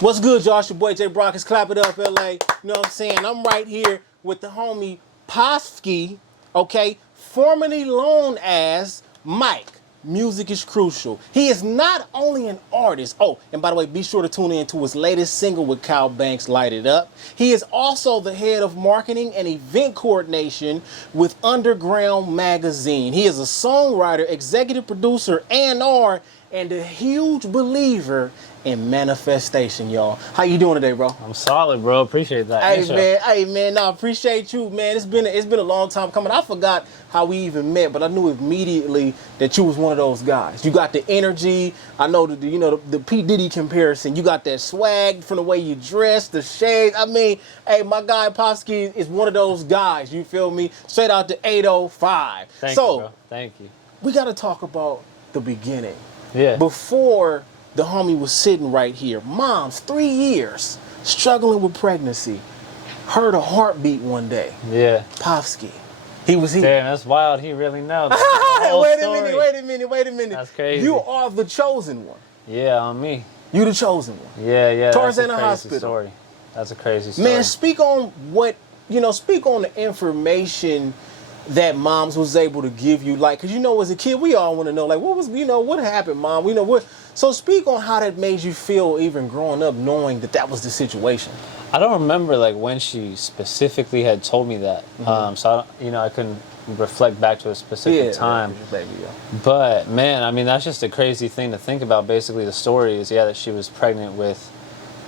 What's good, y'all? It's your boy J.Brock. It's Clapitup LA. You know what I'm saying? I'm right here with the homie Pofsky, okay? Formerly known as Mike. Music is crucial. He is not only an artist. Oh, and by the way, be sure to tune in to his latest single with Cal Banks, Light It Up. He is also the head of marketing and event coordination with Underground Magazine. He is a songwriter, executive producer, and a huge believer in manifestation, y'all. How you doing today, bro? I'm solid, bro. Appreciate that. Hey man, no, appreciate you, man. It's been a long time coming. I forgot how we even met, but I knew immediately that you was one of those guys. You got the energy. I know the P Diddy comparison. You got that swag from the way you dress, the shades. I mean, hey, my guy Pofsky is one of those guys. You feel me? Straight out to 805. Thank you, bro. Thank you. We got to talk about the beginning. Yeah. Before the homie was sitting right here, mom's 3 years struggling with pregnancy, heard a heartbeat one day. Yeah. Pofsky. He was here. Damn, that's wild. He really knows. Wait a minute. That's crazy. You are the chosen one. Yeah, on me. You the chosen one. Yeah. Tarzan that's a crazy Hospital. Story. That's a crazy story. Man, speak on speak on the information that moms was able to give you, like, cause as a kid we all want to know, like, what happened, mom? So speak on how that made you feel, even growing up, knowing that was the situation. I don't remember like when she specifically had told me that, so I couldn't reflect back to a specific time. Yeah. But man, I mean, that's just a crazy thing to think about. Basically, the story is that she was pregnant with,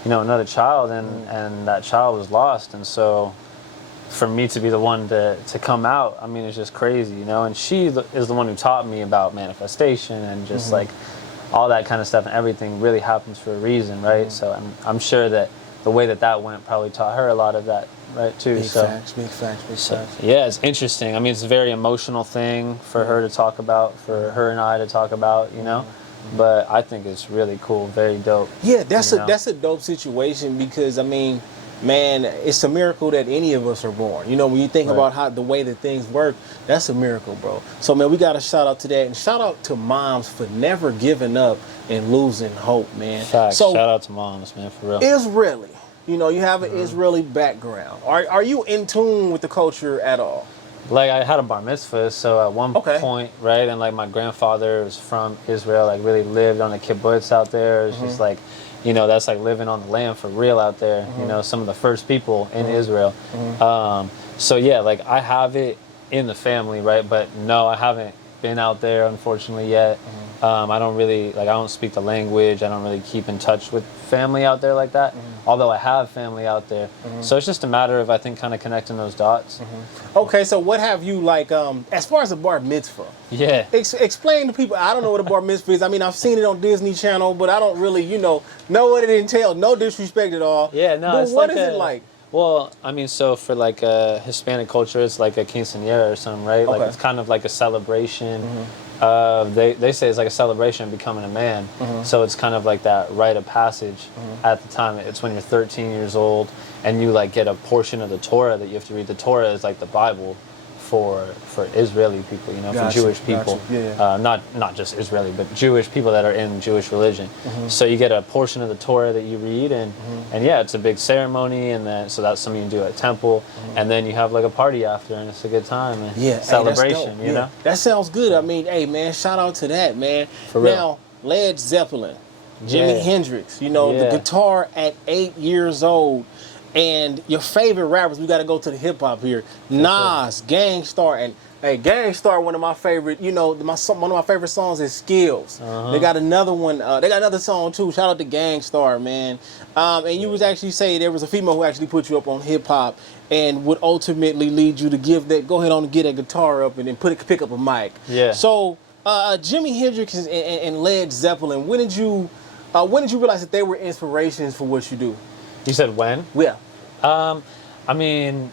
another child, and that child was lost, and so for me to be the one to come out, I mean, it's just crazy, and she is the one who taught me about manifestation and just like all that kind of stuff, and everything really happens for a reason, right? So I'm sure that the way that went probably taught her a lot of that, right, too. Big facts. Yeah, it's interesting. I mean, it's a very emotional thing for her to talk about, for her and I to talk about, but I think it's really cool, very dope. Yeah, that's a dope situation, because I mean, man, it's a miracle that any of us are born. When you think about how the way that things work, that's a miracle, bro. So, man, we got to shout out to that, and shout out to moms for never giving up and losing hope, man. Facts. So, shout out to moms, man, for real. Israeli, you have an Israeli background. Are you in tune with the culture at all? Like, I had a bar mitzvah, so at one point, right, and like my grandfather was from Israel, like really lived on the kibbutz out there. It's just like, that's like living on the land for real out there. Some of the first people in Israel. So yeah, like I have it in the family, right? But no, I haven't been out there, unfortunately, yet. I don't really, I don't speak the language. I don't really keep in touch with family out there like that. Although I have family out there. So it's just a matter of, I think, kind of connecting those dots. Okay, so what have you, like, as far as a bar mitzvah? Yeah. Explain to people. I don't know what a bar mitzvah is. I mean, I've seen it on Disney Channel, but I don't really, know what it entails. No disrespect at all. Yeah, no, but it's what like is it like? Well, I mean, so for like a Hispanic culture, it's like a quinceañera or something, right? Okay. Like it's kind of like a celebration. They say it's like a celebration of becoming a man. So it's kind of like that rite of passage at the time. It's when you're 13 years old and you like get a portion of the Torah that you have to read. The Torah is like the Bible for Israeli people, for Jewish people. Yeah. Not just Israeli, but Jewish people that are in Jewish religion. So you get a portion of the Torah that you read, and yeah, it's a big ceremony, and then so that's something you do at temple, and then you have like a party after, and it's a good time and celebration, you know. That sounds good. I mean, hey man, shout out to that, man. For real. Now, Led Zeppelin, Jimi Hendrix, the guitar at 8 years old. And your favorite rappers, we got to go to the hip hop here. Nas, Gang Starr, and hey, Gang Starr, one of my favorite, one of my favorite songs is Skills. They got another one, they got another song too. Shout out to Gang Starr, man. And you was actually saying there was a female who actually put you up on hip hop and would ultimately lead you to go ahead on and get a guitar up and then pick up a mic. Yeah. So, Jimi Hendrix and Led Zeppelin, when did you realize that they were inspirations for what you do? You said when? Yeah. I mean,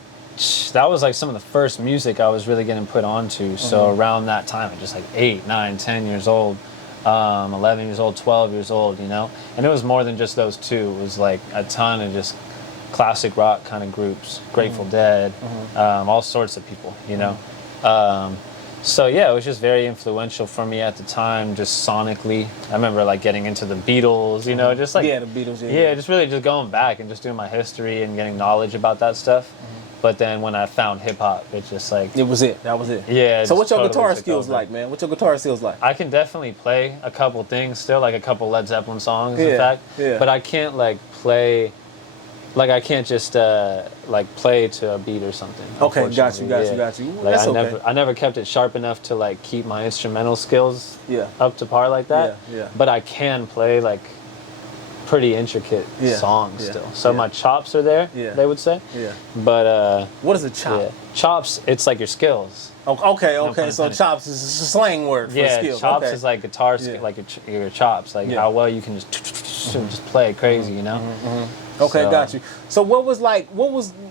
that was like some of the first music I was really getting put onto. So around that time, I'm just like 8, 9, 10 years old, 11 years old, 12 years old, And it was more than just those two. It was like a ton of just classic rock kind of groups, Grateful Dead, all sorts of people, So yeah, it was just very influential for me at the time, just sonically. I remember like getting into the Beatles, you know, just like the Beatles. Yeah, just really just going back and just doing my history and getting knowledge about that stuff. But then when I found hip hop, it's just like it was it. That was it. Yeah. So what's your totally guitar skills like, man? What's your guitar skills like? I can definitely play a couple things still, like a couple Led Zeppelin songs, in fact. Yeah. But I can't like play. Like I can't just like play to a beat or something. Okay, got you. Like That's okay. I never kept it sharp enough to like keep my instrumental skills Yeah. up to par like that. Yeah. But I can play like pretty intricate songs still. So my chops are there, they would say. Yeah. But what is a chop? Yeah. Chops, it's like your skills. Okay. So chops is a slang word for skills. Chops is like guitar, like your chops, like how well you can just play crazy, you know. Okay, got you. So what was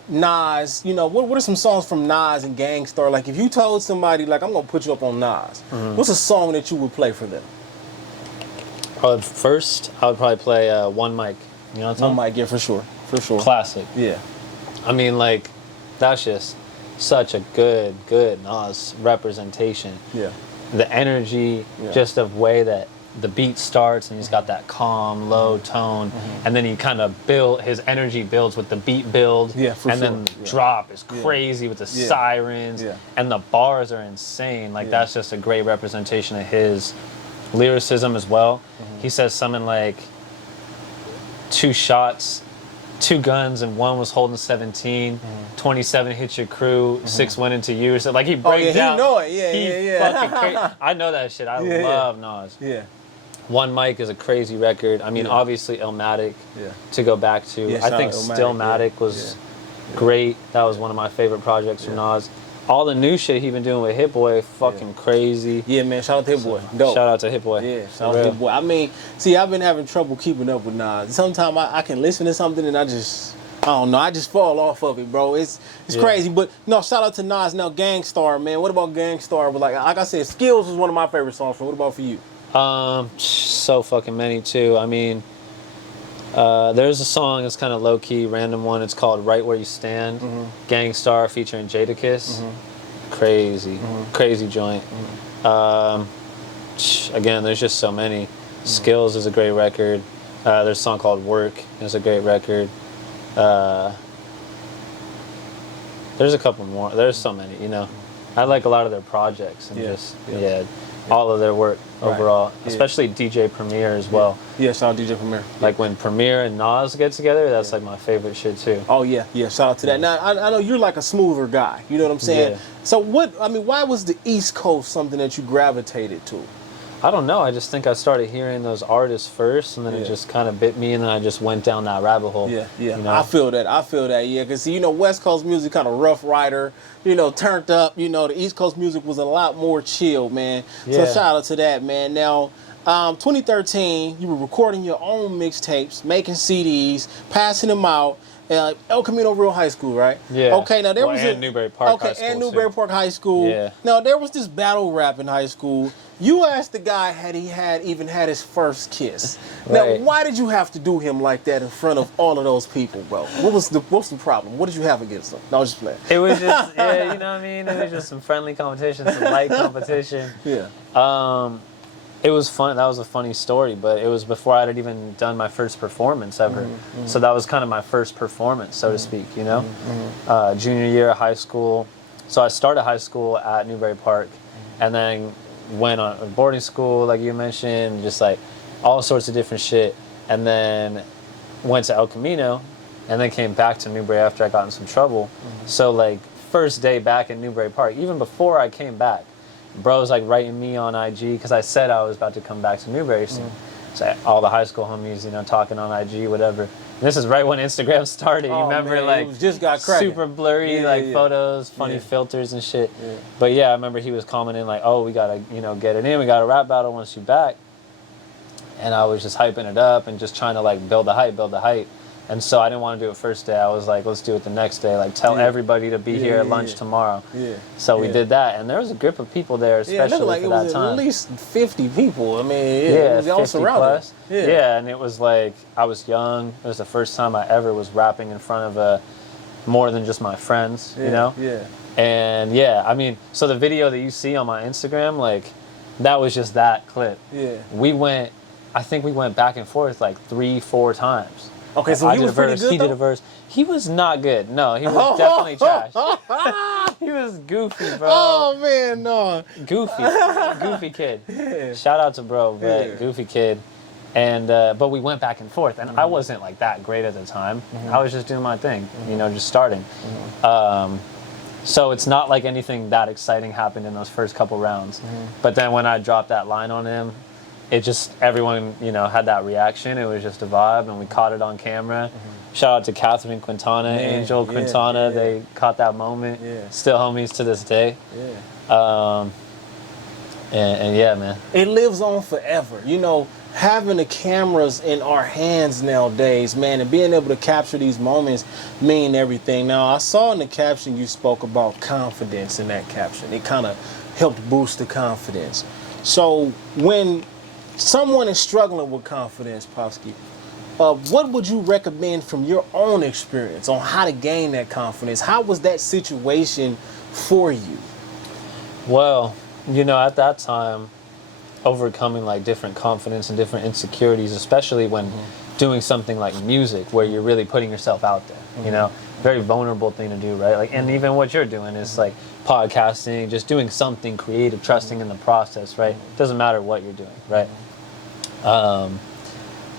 Nas, you know, what are some songs from Nas and Gang Starr? Like if you told somebody, like, I'm going to put you up on Nas, what's a song that you would play for them? First, I would probably play One Mic. You know what I'm talking about? One Mic, yeah, for sure. Classic. Yeah. I mean, like, that's just such a good Nas representation. Yeah. The energy, just of way that the beat starts, and he's got that calm, low tone, and then he kind of his energy builds with the beat build, and then the drop is crazy with the sirens, and the bars are insane. Like that's just a great representation of his lyricism as well. He says something like 2 shots, 2 guns, and 1 was holding 17. 27 hit your crew, 6 went into you. So like he breaks down. He know it. Yeah. Fucking crazy. I know that shit. I love Nas. Yeah. One Mic is a crazy record. I mean, obviously Illmatic to go back to. I think Stillmatic was great. That was one of my favorite projects from Nas. All the new shit he been doing with Hit Boy, fucking crazy. Yeah, man, shout out to Hit Boy. Dope. Shout out to Hit Boy. Yeah, shout out to Hit Boy. I mean, see, I've been having trouble keeping up with Nas. Sometimes I can listen to something and I don't know, I just fall off of it, bro. It's crazy. But no, shout out to Nas. Now, Gang Starr, man. What about Gang Starr? But like I said, Skills was one of my favorite songs from. What about for you? So fucking many too. I mean, there's a song that's kind of low key, random one. It's called "Right Where You Stand." Gang Starr featuring Jadakiss. Crazy joint. Again, there's just so many. Skills is a great record. There's a song called "Work." It's a great record. There's a couple more. There's so many. You know, I like a lot of their projects and all of their work overall, especially DJ Premier as well. Yeah, shout out DJ Premier. Like when Premier and Nas get together, that's like my favorite shit too. Oh yeah, shout out to that. Now I know you're like a smoother guy. You know what I'm saying? Yeah. So why was the East Coast something that you gravitated to? I don't know. I just think I started hearing those artists first, and then it just kind of bit me, and then I just went down that rabbit hole. Yeah. You know? I feel that. Yeah, because West Coast music kind of Rough Rider, turned up. The East Coast music was a lot more chill, man. So shout out to that, man. Now, 2013, you were recording your own mixtapes, making CDs, passing them out. El Camino Real High School, right? Yeah. Okay, now there was and Newbury Park High School. And Newbury Park High School. Yeah. Now there was this battle rap in high school. You asked the guy had he even had his first kiss. Right. Now why did you have to do him like that in front of all of those people, bro? What's the problem? What did you have against him? No, I was just playing. It was just you know what I mean? It was just some friendly competition, some light competition. Yeah. It was fun. That was a funny story, but it was before I had even done my first performance ever. So that was kind of my first performance, so to speak, junior year of high school. So I started high school at Newbury Park and then went on a boarding school, like you mentioned, just like all sorts of different shit. And then went to El Camino and then came back to Newbury after I got in some trouble. So like first day back in Newbury Park, even before I came back, bro's like writing me on IG because I said I was about to come back to Newbury soon. So all the high school homies, talking on IG, whatever. And this is right when Instagram started. You remember, man, like it just got cracking. super blurry, photos, funny filters and shit. Yeah. But yeah, I remember he was commenting like, "Oh, we gotta, get it in. We got a rap battle once you back." And I was just hyping it up and just trying to like build the hype. And so I didn't want to do it first day. I was like, let's do it the next day. Like, tell everybody to be here at lunch tomorrow. Yeah. So we did that, and there was a grip of people there, especially like for it that was time. At least 50 people. I mean, it was all 50 surrounded. plus. Yeah, and it was like I was young. It was the first time I ever was rapping in front of more than just my friends, you know? Yeah. And yeah, I mean, so the video that you see on my Instagram, like, that was just that clip. Yeah. I think we went back and forth like 3-4 times. Okay, so he was pretty good, he did a verse. He was not good. No, he was definitely trash. He was goofy, bro. Oh, man, no. Goofy kid. Yeah. Shout out to bro, but goofy kid. And but we went back and forth, and I wasn't like that great at the time. I was just doing my thing, you know, just starting. So it's not like anything that exciting happened in those first couple rounds. But then when I dropped that line on him, it just, everyone, you know, had that reaction. It was just a vibe, and we caught it on camera. Shout out to Catherine Quintana, Angel Quintana. They caught that moment. Still homies to this day. And yeah, man. It lives on forever. You know, having the cameras in our hands nowadays, man, and being able to capture these moments mean everything. Now, I saw in the caption you spoke about confidence in that caption. It kind of helped boost the confidence. So when someone is struggling with confidence, Pofsky, what would you recommend from your own experience on how to gain that confidence? How was that situation for you? Well, you know, at that time, overcoming like different confidence and different insecurities, especially when doing something like music where you're really putting yourself out there, you know, very vulnerable thing to do, right? Like, and even what you're doing is like podcasting, just doing something creative, trusting in the process, right? Doesn't matter what you're doing, right?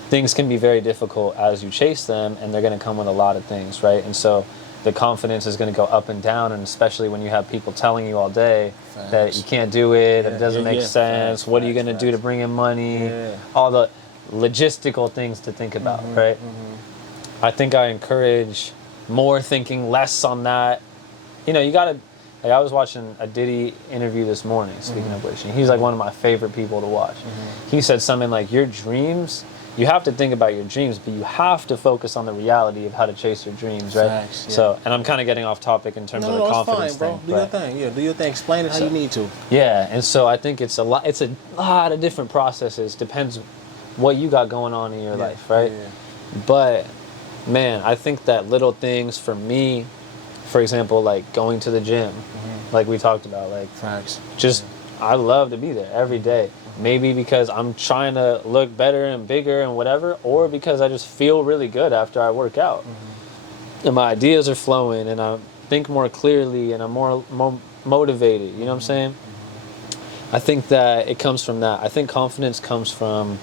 Things can be very difficult as you chase them, and they're going to come with a lot of things, right? And so the confidence is going to go up and down, and especially when you have people telling you all day that you can't do it, it doesn't make sense, what are you going to do to bring in money, all the logistical things to think about, right? I think I encourage more thinking, less on that. You know, you got to, like, I was watching a Diddy interview this morning, speaking of which, and he's like one of my favorite people to watch. He said something like, your dreams, you have to think about your dreams, but you have to focus on the reality of how to chase your dreams, right? Facts, So, and I'm kind of getting off topic in terms of the confidence fine, bro. thing. Do your thing, do your thing. Explain it how you need to. Yeah, and so I think it's a lot of different processes, depends what you got going on in your life, right? But, man, I think that little things for me, for example, like going to the gym, like we talked about, like just, I love to be there every day. Maybe because I'm trying to look better and bigger and whatever, or because I just feel really good after I work out. And my ideas are flowing, and I think more clearly, and I'm more motivated, you know what I'm saying? I think that it comes from that. I think confidence comes from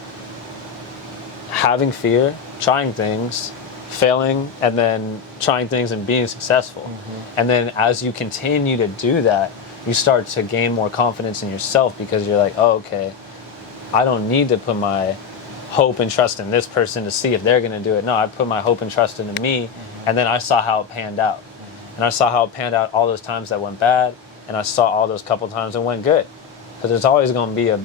having fear, trying things, failing, and then trying things and being successful. And then as you continue to do that, you start to gain more confidence in yourself, because you're like, oh, okay, I don't need to put my hope and trust in this person to see if they're going to do it. No, I put my hope and trust into me, and then I saw how it panned out. And I saw how it panned out all those times that went bad, and I saw all those couple times that went good. Because there's always going to be a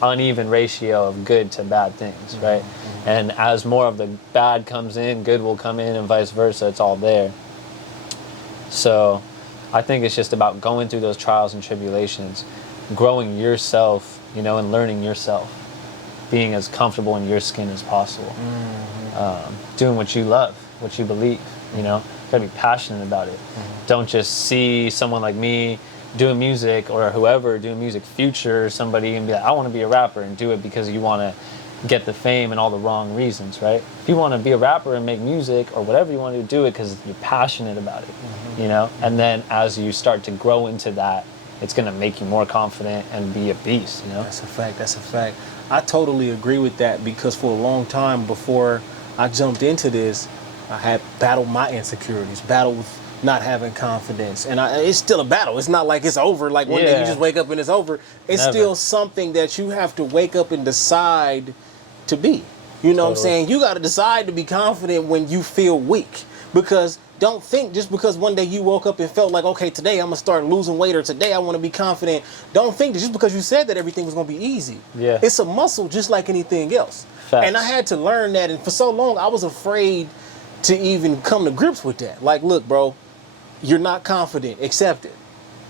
uneven ratio of good to bad things, right? And as more of the bad comes in, good will come in, and vice versa. It's all there. So I think it's just about going through those trials and tribulations, growing yourself, you know, and learning yourself, being as comfortable in your skin as possible, doing what you love, what you believe, you know, you gotta be passionate about it. Don't just see someone like me doing music, or whoever doing music, Future, somebody, and be like, I want to be a rapper, and do it because you want to get the fame and all the wrong reasons, right? If you want to be a rapper and make music or whatever you want to do it because you're passionate about it, you know? And then as you start to grow into that, it's going to make you more confident and be a beast, you know? That's a fact, that's a fact. I totally agree with that, because for a long time before I jumped into this, I had battled my insecurities, battled with not having confidence. And it's still a battle. It's not like it's over, like one day you just wake up and it's over. It's still something that you have to wake up and decide to be. You know what I'm saying? You got to decide to be confident when you feel weak. Because don't think just because one day you woke up and felt like, okay, today I'm going to start losing weight, or today I want to be confident. Don't think that just because you said that everything was going to be easy. Yeah. It's a muscle just like anything else. Facts. And I had to learn that. And for so long, I was afraid to even come to grips with that. Like, look, bro, you're not confident. Accept it.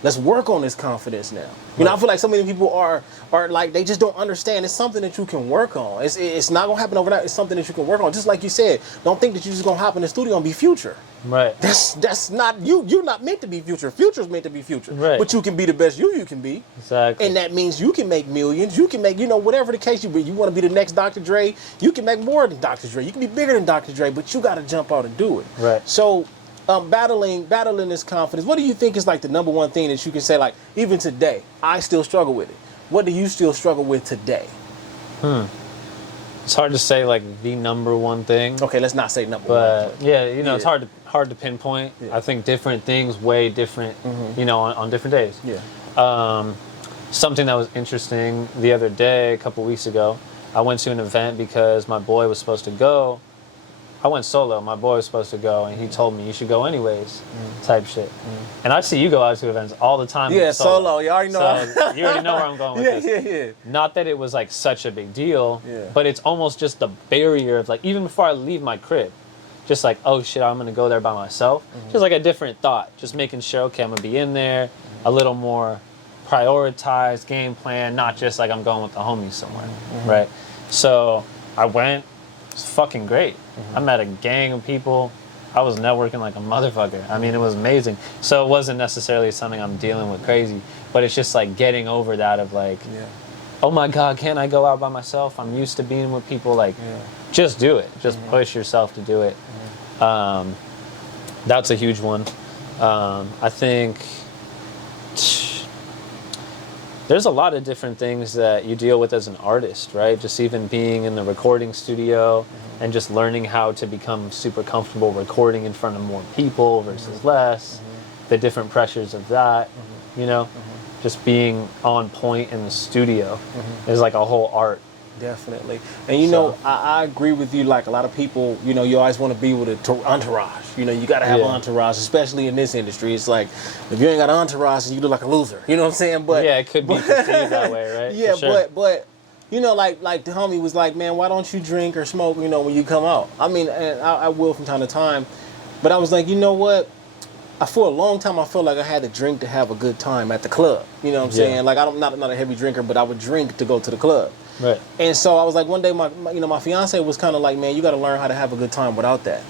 Let's work on this confidence now. You know, I feel like so many people are like, they just don't understand. It's something that you can work on. It's not gonna happen overnight. It's something that you can work on. Just like you said, don't think that you're just gonna hop in the studio and be Future. Right. That's not you. You're not meant to be Future. Future's meant to be Future. Right. But you can be the best you can be. Exactly. And that means you can make millions. You can make, you know, whatever the case you be. You want to be the next Dr. Dre. You can make more than Dr. Dre. You can be bigger than Dr. Dre. But you got to jump out and do it. Right. So, battling this confidence. What do you think is like the number one thing that you can say, like, even today, I still struggle with it? What do you still struggle with today? It's hard to say like the number one thing. Okay, let's not say number but one. But yeah, you know, it's hard to pinpoint. Yeah. I think different things weigh different, you know, on different days. Yeah. Something that was interesting the other day, a couple weeks ago, I went to an event because my boy was supposed to go. I went solo. My boy was supposed to go, and he told me you should go anyways, type shit. And I see you go out to events all the time. Yeah, solo. You already know. So you already know where I'm going with this. Yeah. Not that it was like such a big deal, yeah. but it's almost just the barrier of like, even before I leave my crib, just like, oh shit, I'm gonna go there by myself. Just like a different thought. Just making sure, okay, I'm gonna be in there, a little more prioritized game plan, not just like I'm going with the homies somewhere, right? So I went. It's fucking great. I met a gang of people. I was networking like a motherfucker. I mean, it was amazing. So it wasn't necessarily something I'm dealing with crazy, but it's just like getting over that of like, oh my God, can't I go out by myself? I'm used to being with people. Like, just do it. Just push yourself to do it. That's a huge one. I think there's a lot of different things that you deal with as an artist, right? Just even being in the recording studio and just learning how to become super comfortable recording in front of more people versus less, the different pressures of that, you know, just being on point in the studio is like a whole art. Definitely. And you know, I agree with you. Like a lot of people, you know, you always want to be with an entourage. You know, you got to have an entourage, especially in this industry. It's like, if you ain't got an entourage, you look like a loser. You know what I'm saying? But yeah, it could be perceived that way, right? Yeah, sure. but you know, like the homie was like, man, why don't you drink or smoke, you know, when you come out? I mean, and I will from time to time. But I was like, you know what? For a long time, I felt like I had to drink to have a good time at the club. You know what I'm saying? Like, I'm not a heavy drinker, but I would drink to go to the club. Right. And so I was like, one day, my fiance was kind of like, man, you got to learn how to have a good time without that.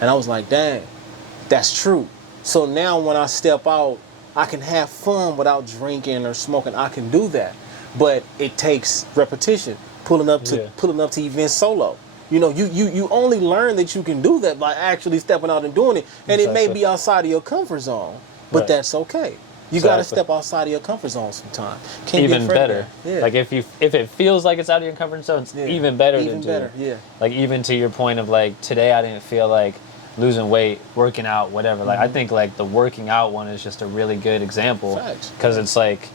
And I was like, dang, that's true. So now when I step out, I can have fun without drinking or smoking. I can do that, but it takes repetition. Pulling up to events solo. You know, you only learn that you can do that by actually stepping out and doing it. And it may be outside of your comfort zone, but that's okay. You got to step outside of your comfort zone sometime. Can't even be better. Yeah. Like if it feels like it's out of your comfort zone, it's even better to do it. Yeah. Like even to your point of like, today I didn't feel like losing weight, working out, whatever. Like I think like the working out one is just a really good example. Because it's like,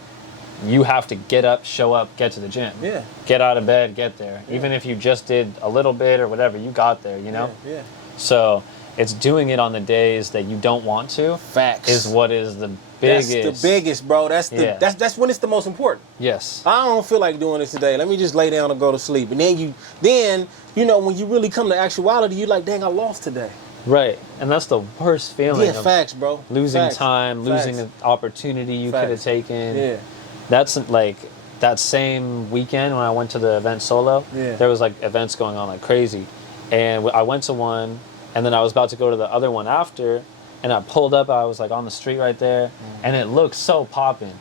you have to get up, show up, get to the gym. Yeah. Get out of bed, get there. Yeah. Even if you just did a little bit or whatever, you got there, you know? Yeah. So it's doing it on the days that you don't want to. Facts. Is what is the biggest. That's the biggest, bro. That's when it's the most important. Yes. I don't feel like doing this today. Let me just lay down and go to sleep. And then you know, when you really come to actuality, you're like, dang, I lost today. Right. And that's the worst feeling. Yeah, facts, bro. Losing time, losing an opportunity you could have taken. Yeah. That's like that same weekend when I went to the event solo, there was like events going on like crazy. And I went to one, and then I was about to go to the other one after, and I pulled up, I was like on the street right there, and it looked so popping.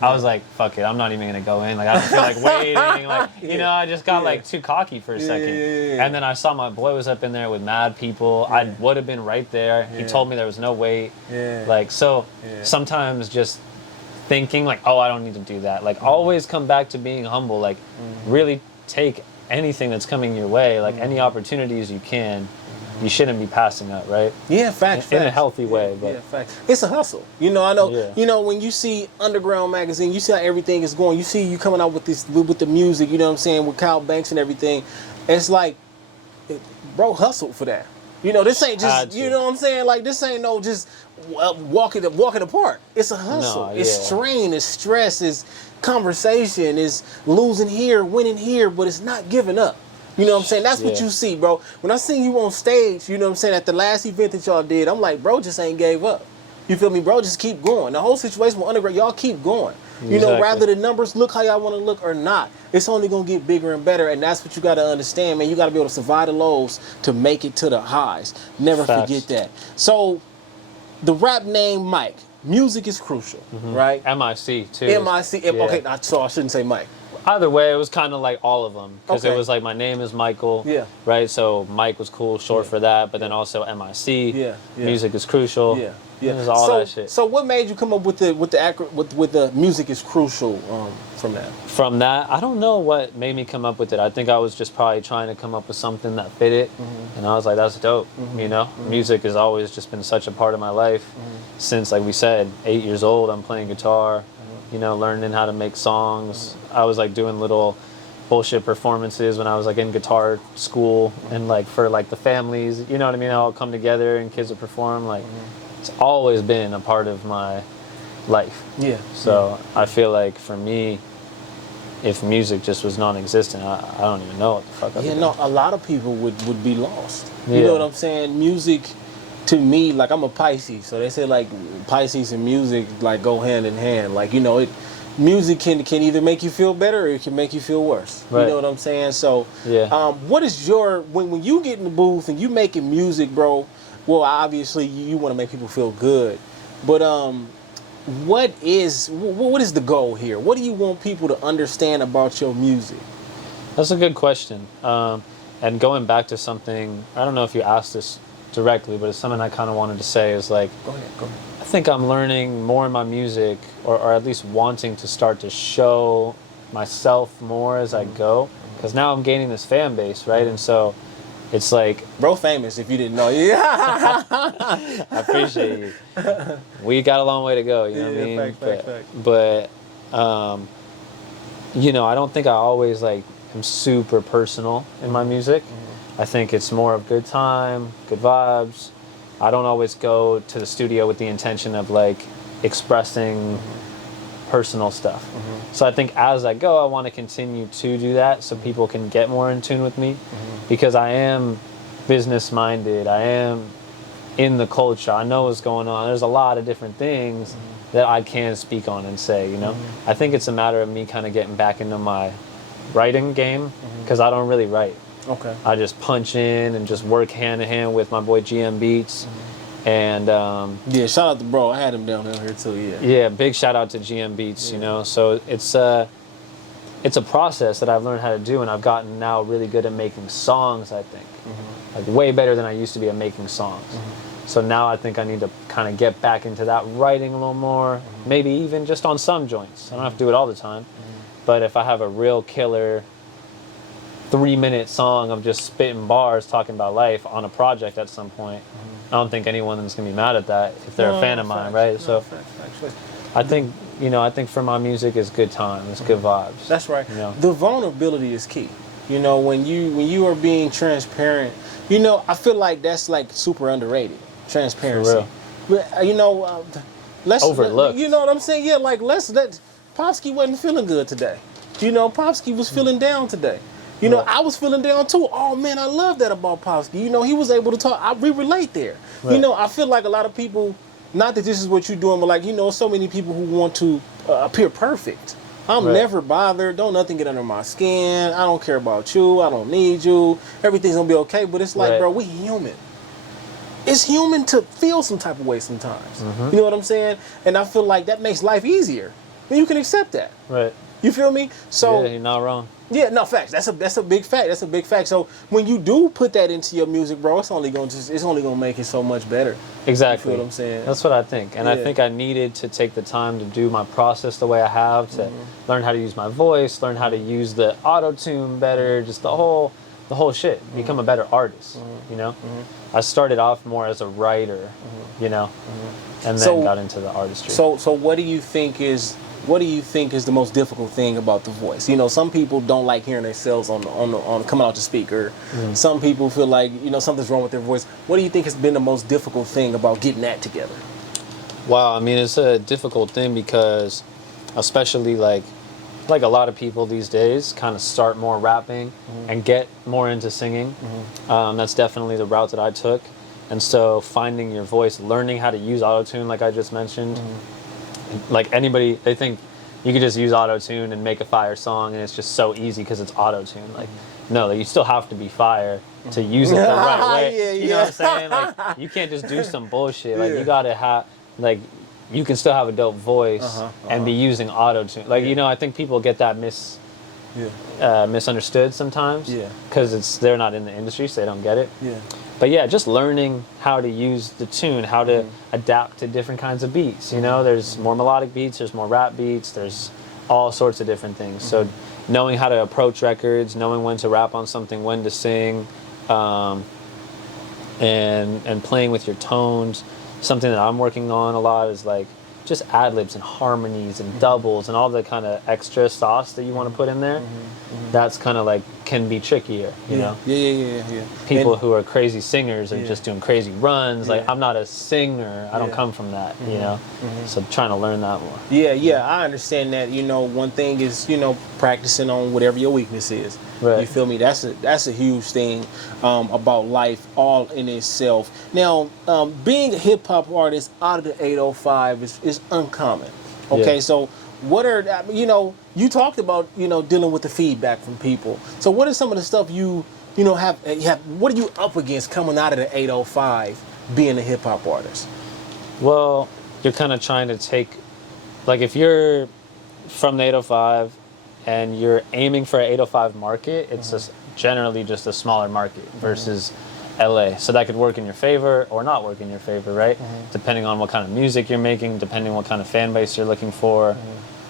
I was like, fuck it, I'm not even gonna go in. Like I don't feel like waiting. Like you know, I just got like too cocky for a second. And then I saw my boy was up in there with mad people. I would have been right there. He told me there was no wait. Like so sometimes just thinking like, oh, I don't need to do that. Like always come back to being humble. Like really take anything that's coming your way, like any opportunities you can. You shouldn't be passing up, right? Yeah, facts. In a healthy way, but facts. It's a hustle. You know, I know. You know, when you see Underground Magazine, you see how everything is going. You see you coming out with the music. You know what I'm saying, with Kyle Banks and everything. It's like, bro, hustle for that. You know, this ain't just. You know what I'm saying? Like this ain't no just walking apart. It's a hustle. It's strain. It's stress. It's conversation. It's losing here, winning here, but it's not giving up. You know what I'm saying? That's what you see, bro. When I seen you on stage, you know what I'm saying, at the last event that y'all did, I'm like, bro, just ain't gave up. You feel me, bro? Just keep going. The whole situation with undergrad, y'all keep going. You know, rather the numbers look how y'all want to look or not, it's only going to get bigger and better. And that's what you got to understand, man. You got to be able to survive the lows to make it to the highs. Never forget that. So, the rap name Mike, music is crucial, right? MIC, too. MIC, okay, so I shouldn't say Mike. Either way, it was kind of like all of them. Because it was like, my name is Michael, right? So, Mike was cool, short for that. But then also MIC, music is crucial. Yeah, all that shit. So what made you come up with the music is crucial from that? From that, I don't know what made me come up with it. I think I was just probably trying to come up with something that fit it, and I was like, that's dope. You know, music has always just been such a part of my life since, like we said, 8 years old. I'm playing guitar, you know, learning how to make songs. I was like doing little bullshit performances when I was like in guitar school and like for like the families, you know what I mean? All come together and kids would perform like. It's always been a part of my life. So I feel like for me, if music just was non-existent, I don't even know what the fuck. A lot of people would be lost. You know what I'm saying? Music, to me, like I'm a Pisces, so they say like Pisces and music like go hand in hand. Like, you know, music can either make you feel better or it can make you feel worse. You know what I'm saying? So, what is your when you get in the booth and you making music, bro? Well, obviously you want to make people feel good, but what is the goal here? What do you want people to understand about your music? That's a good question. And going back to something, I don't know if you asked this directly, but it's something I kind of wanted to say is like, go ahead. I think I'm learning more in my music, or at least wanting to start to show myself more as I go, because now I'm gaining this fan base, right? And so it's like, bro, famous if you didn't know. I appreciate you. We got a long way to go, you know what I mean? Fact. But you know, I don't think I always like am super personal in my music. I think it's more of good time, good vibes. I don't always go to the studio with the intention of like expressing personal stuff. So I think as I go, I want to continue to do that so people can get more in tune with me, because I am business minded. I am in the culture. I know what's going on. There's a lot of different things that I can speak on and say, you know. I think it's a matter of me kind of getting back into my writing game, because I don't really write. I just punch in and just work hand in hand with my boy GM Beats. And shout out to bro. I had him down here too. Big shout out to GM Beats. You know, so it's a process that I've learned how to do, and I've gotten now really good at making songs. I think like way better than I used to be at making songs. So now I think I need to kind of get back into that writing a little more. Maybe even just on some joints. I don't have to do it all the time, but if I have a real killer 3-minute song of just spitting bars talking about life on a project at some point, I don't think anyone's gonna be mad at that if they're a fan of mine, right? So I think, you know, I think for my music is good time, it's good vibes. That's right. You know? The vulnerability is key. You know, when you are being transparent, you know, I feel like that's like super underrated. Transparency. But you know, let's overlooked. You know what I'm saying? Yeah, like let Pofsky wasn't feeling good today. You know, Pofsky was feeling down today. You know, I was feeling down too. Oh man, I love that about Pofsky. You know, he was able to talk. We relate there. You know, I feel like a lot of people, not that this is what you're doing, but like, you know, so many people who want to appear perfect. I'm never bothered. Don't nothing get under my skin. I don't care about you. I don't need you. Everything's gonna be okay. But it's like, bro, we human. It's human to feel some type of way sometimes. You know what I'm saying? And I feel like that makes life easier. And you can accept that. You feel me? So yeah, you're not wrong. Yeah, no, facts. That's a big fact. That's a big fact. So when you do put that into your music, bro, it's only gonna make it so much better. Exactly. You feel what I'm saying? That's what I think. And I think I needed to take the time to do my process the way I have, to learn how to use my voice, learn how to use the auto-tune better, just the whole shit. Become a better artist, you know? I started off more as a writer, you know, and then got into the artistry. So what do you think is the most difficult thing about the voice? You know, some people don't like hearing themselves on coming out the speaker. Some people feel like, you know, something's wrong with their voice. What do you think has been the most difficult thing about getting that together? Wow, I mean, it's a difficult thing because, especially like a lot of people these days, kind of start more rapping and get more into singing. That's definitely the route that I took. And so finding your voice, learning how to use auto-tune, like I just mentioned, like anybody, they think you could just use auto-tune and make a fire song and it's just so easy because it's auto-tune. Like, no, you still have to be fire to use it the right way. Yeah, you know what I'm saying? Like, you can't just do some bullshit. Like, you gotta have, like, you can still have a dope voice and be using auto-tune. Like, you know, I think people get that misunderstood sometimes. Because they're not in the industry, so they don't get it. But yeah, just learning how to use the tune, how to adapt to different kinds of beats. You know, there's more melodic beats, there's more rap beats, there's all sorts of different things. So knowing how to approach records, knowing when to rap on something, when to sing, and playing with your tones. Something that I'm working on a lot is like just ad-libs and harmonies and doubles and all the kind of extra sauce that you want to put in there. That's kind of like can be trickier, you know? People who are crazy singers are just doing crazy runs. Like, I'm not a singer. I don't come from that, you know? So I'm trying to learn that more. I understand that. You know, one thing is, you know, practicing on whatever your weakness is. Right. You feel me? That's a huge thing about life all in itself. Now, being a hip-hop artist out of the 805 is uncommon. Okay, so what are, you know, you talked about, you know, dealing with the feedback from people. So what is some of the stuff you know, have, what are you up against coming out of the 805 being a hip-hop artist? Well, you're kind of trying to take, like, if you're from the 805 and you're aiming for an 805 market, it's just generally just a smaller market versus LA. So that could work in your favor or not work in your favor, right? Depending on what kind of music you're making, depending on what kind of fan base you're looking for,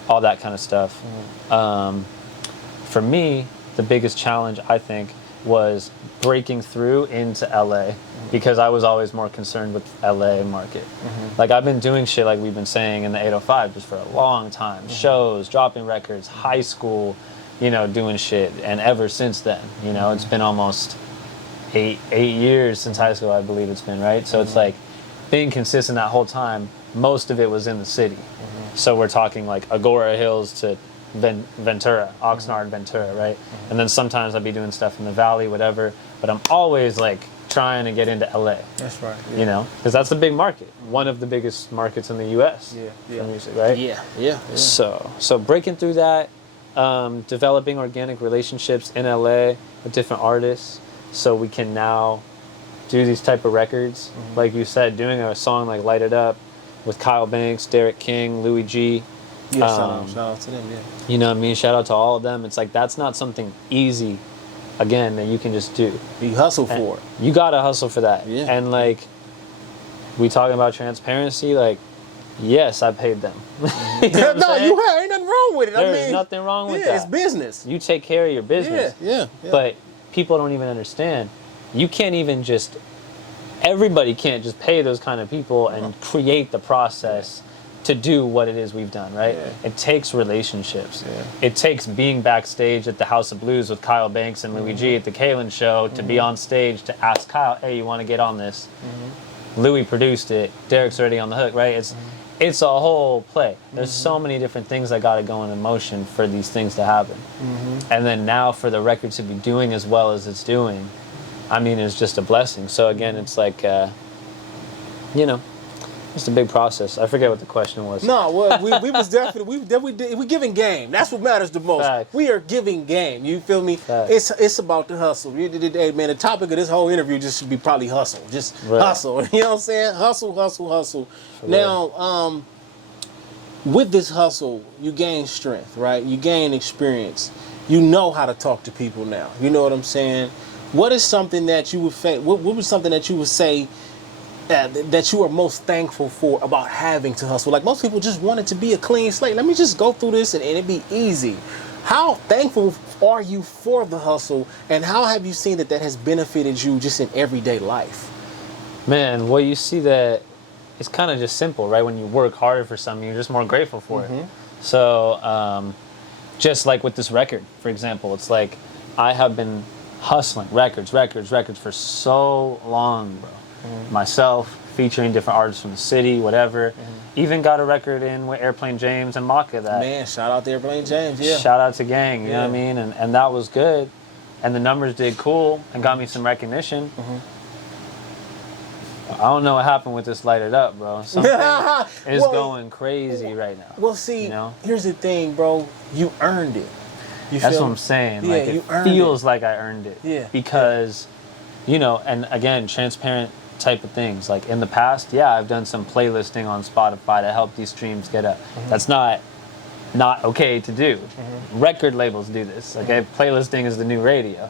all that kind of stuff. For me, the biggest challenge, I think, was breaking through into LA because I was always more concerned with LA market. Like, I've been doing shit like we've been saying in the 805 just for a long time. Shows, dropping records, high school, you know, doing shit. And ever since then, you know, it's been almost eight years since high school, I believe it's been, right? So it's like being consistent that whole time, most of it was in the city. So we're talking like Agora Hills to Ventura, Oxnard, Ventura, right? And then sometimes I'd be doing stuff in the valley, whatever. But I'm always like trying to get into LA. That's right. You know, because that's the big market, one of the biggest markets in the U.S. For music, right? So breaking through that, developing organic relationships in LA with different artists, so we can now do these type of records. Like you said, doing a song like "Light It Up" with Kyle Banks, Derek King, Louis G. Shout out to them, You know what I mean? Shout out to all of them. It's like, that's not something easy, again, that you can just do. You hustle for it. You gotta hustle for that. And like, we talking about transparency, like, yes, I paid them. You know no, ain't nothing wrong with it. There's nothing wrong with that. It's business. You take care of your business. But people don't even understand. You can't even just, everybody can't just pay those kind of people and create the process to do what it is we've done, right? It takes relationships. It takes being backstage at the House of Blues with Kyle Banks and Louis G at the Kalen show to be on stage to ask Kyle, hey, you want to get on this? Louis produced it. Derek's already on the hook, right? It's a whole play. There's so many different things that got to go into motion for these things to happen. And then now for the record to be doing as well as it's doing, I mean, it's just a blessing. So again, it's like, you know, it's a big process. I forget what the question was. No, well, we was definitely we giving game. That's what matters the most. Facts. We are giving game. You feel me? Facts. It's about the hustle. Hey, man, the topic of this whole interview just should be probably hustle. Just hustle. You know what I'm saying? Hustle. Now, with this hustle, you gain strength, right? You gain experience. You know how to talk to people now. You know what I'm saying? What is something that you would what was something that you would say that you are most thankful for about having to hustle? Like, most people just want it to be a clean slate. Let me just go through this and it be easy. How thankful are you for the hustle, and how have you seen that has benefited you just in everyday life? Man, well, you see that it's kind of just simple, right? When you work harder for something, you're just more grateful for it. So just like with this record, for example, it's like I have been hustling records for so long, bro. Myself, featuring different artists from the city, whatever. Even got a record in with Airplane James and Maka. That, man, shout out to Airplane James, shout out to Gang, you know what I mean? And that was good. And the numbers did cool and got me some recognition. I don't know what happened with this Light It Up, bro. Something is going crazy right now. Well, see, you know? Here's the thing, bro. You earned it. That's what I'm saying. Yeah, like, you it earned feels it. like I earned it. Yeah. Because, you know, and again, transparent type of things. Like in the past, yeah, I've done some playlisting on Spotify to help these streams get up. That's not okay to do. Record labels do this. Okay, playlisting is the new radio.